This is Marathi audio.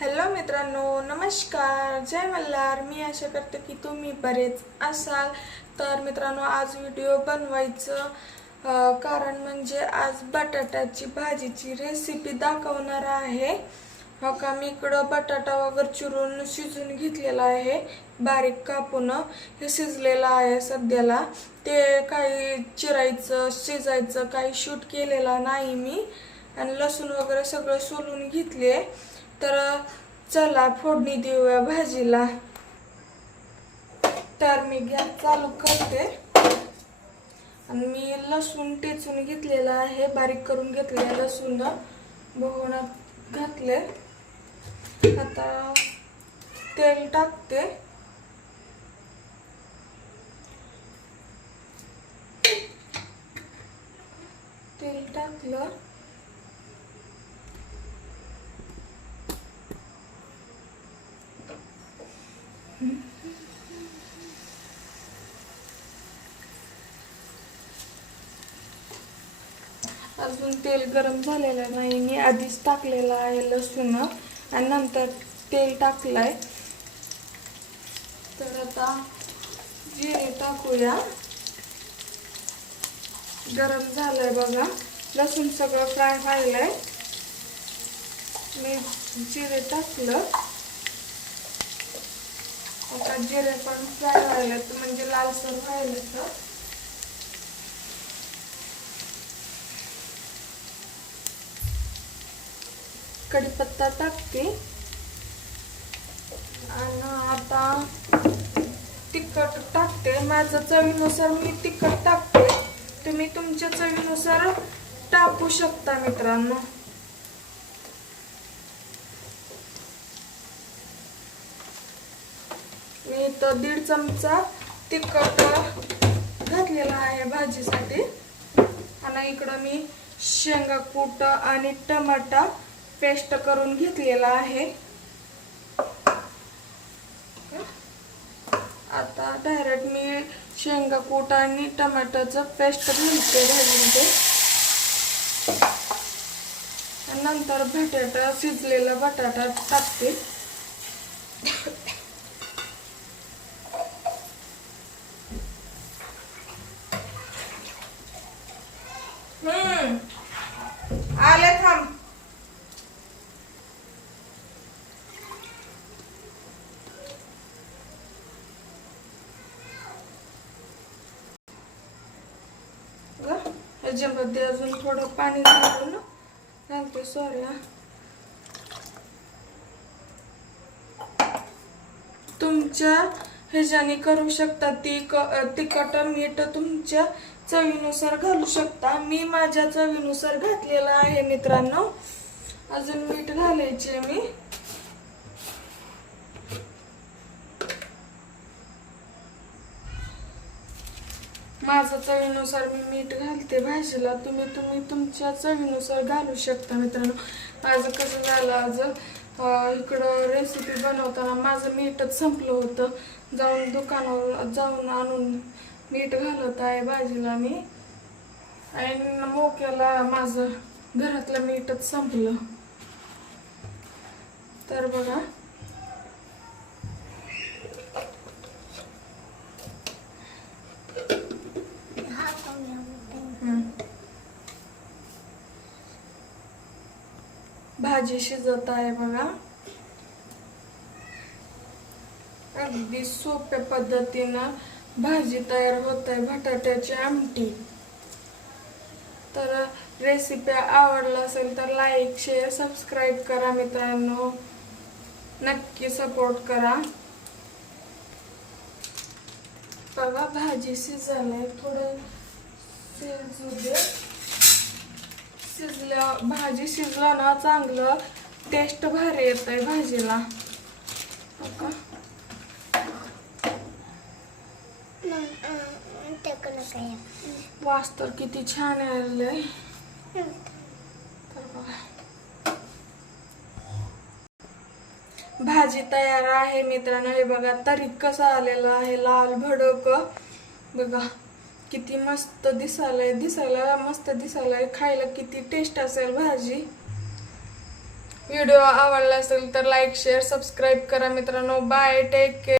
हॅलो मित्रांनो नमस्कार. जय मल्हार. मी आशा करते की तुम्ही बरेच असाल. तर मित्रांनो आज व्हिडिओ बनवायचं कारण म्हणजे आज बटाट्याची भाजीची रेसिपी दाखवणार आहे. हो का? मी इकडं बटाटा वगैरे चिरून शिजून घेतलेला आहे. बारीक कापून हे शिजलेलं आहे सध्याला. ते काही चिरायचं शिजायचं काही शूट केलेला नाही मी. आणि लसूण वगैरे सगळं सोलून घेतले. तर चला फोडणी देऊया भाजीला. तर मी गॅस चालू करते. आणि मी लसूण टेचून घेतलेला आहे बारीक करून घेतलेलं लसूण. भोवणात घातले. आता तेल टाकते. तेल टाकलं. अजून तेल गरम झालेलं नाही. मी आधीच टाकलेलं आहे लसूण आणि नंतर तेल टाकलंय. तर आता जिरे टाकूया. गरम झालंय बघा. लसूण सगळं फ्राय व्हायलंय. मी जिरे टाकलं. आता जिरे पण फ्राय व्हायला म्हणजे लालसर व्हायला तर कढीपत्ता टाकते. आणि आता तिखट टाकते. माझ्या चवीनुसार मी तिखट टाकते. तुम्ही तुमच्या चवीनुसार टाकू शकता मित्रांनो. मी इथं दीड चमचा तिखट घातलेला आहे भाजीसाठी. आणि इकडं मी शेंगा कूट आणि टमाटा पेस्ट करून घेतलेला आहे. आता डायरेक्ट मी शेंगा कूट आणि टमॅटोचं पेस्ट घालते भाजीमध्ये ते. नंतर बटाटा शिजलेला बटाटा टाकते. त्याच्यामध्ये अजून थोडं पाणी घालून घालते सॉरी हा. तुमच्या ह्याच्याने करू शकता ती तिखट मीठ तुमच्या चवीनुसार घालू शकता. मी माझ्या चवीनुसार घातलेलं आहे मित्रांनो. अजून मीठ घालायचे मी. माझ्या चवीनुसार मी मीठ घालते भाजीला. तुम्ही तुम्ही तुमच्या चवीनुसार घालू शकता मित्रांनो. माझं कसं झालं आज इकडं रेसिपी बनवताना माझं मीठच संपलं होतं. जाऊन दुकानावर जाऊन आणून मीठ घालत आहे भाजीला मी. आणि मोक्याला माझं घरातलं मीठच संपलं. तर बघा भाजी शिजत आहे बघा. अगदी सोप्या पद्धतीनं भाजी तयार होत आहे बटाट्याची आमटी. तर रेसिपी आवडला असेल तर लाईक शेअर सबस्क्राईब करा मित्रांनो. नक्की सपोर्ट करा. बघा भाजी शिजायला थोडं शिजू दे. शिजल्या भाजी शिजला ना चांगलं टेस्ट भारी येत आहे भाजीला? वास तर किती छान आलंय भाजी तयार आहे मित्रांनो. हे बघा तरी कसा आलेला आहे लाल भडक. बघा. किती मस्त दिसायलाय दिसायला मस्त दिसायलाय. खायला किती टेस्ट असेल भाजी. व्हिडिओ आवडला असेल तर लाईक शेअर सबस्क्राईब करा मित्रांनो. Bye take care